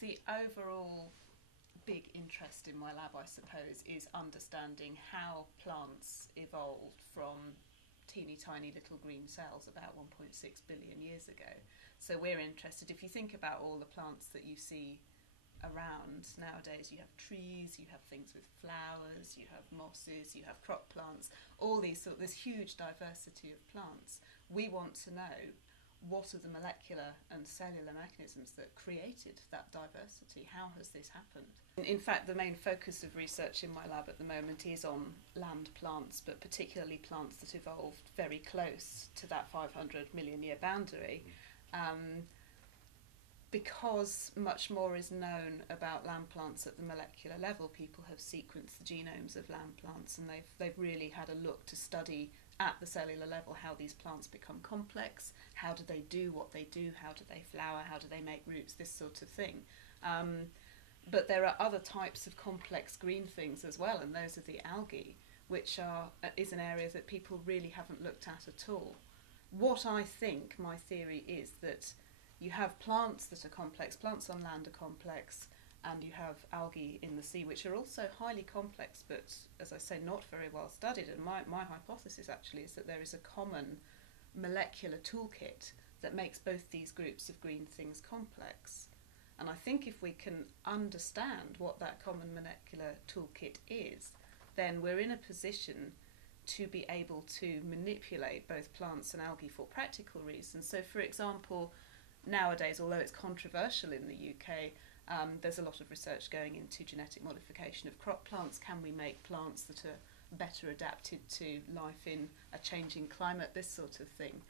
The overall big interest in my lab, I suppose, is understanding how plants evolved from teeny tiny little green cells about 1.6 billion years ago. So we're interested, if you think about all the plants that you see around nowadays, you have trees, you have things with flowers, you have mosses, you have crop plants, all these this huge diversity of plants. We want to know what are the molecular and cellular mechanisms that created that diversity. How has this happened? In fact, the main focus of research in my lab at the moment is on land plants, but particularly plants that evolved very close to that 500 million year boundary. Because much more is known about land plants at the molecular level, people have sequenced the genomes of land plants, and they've really had a look to study at the cellular level how these plants become complex, how do they do what they do, how do they flower, how do they make roots, this sort of thing. But there are other types of complex green things as well, and those are the algae, which is an area that people really haven't looked at all. What I think, my theory is that you have plants that are complex, plants on land are complex, and you have algae in the sea, which are also highly complex, but as I say, not very well studied. And my hypothesis actually is that there is a common molecular toolkit that makes both these groups of green things complex. And I think if we can understand what that common molecular toolkit is, then we're in a position to be able to manipulate both plants and algae for practical reasons. So for example, nowadays, although it's controversial in the UK, there's a lot of research going into genetic modification of crop plants. Can we make plants that are better adapted to life in a changing climate, this sort of thing?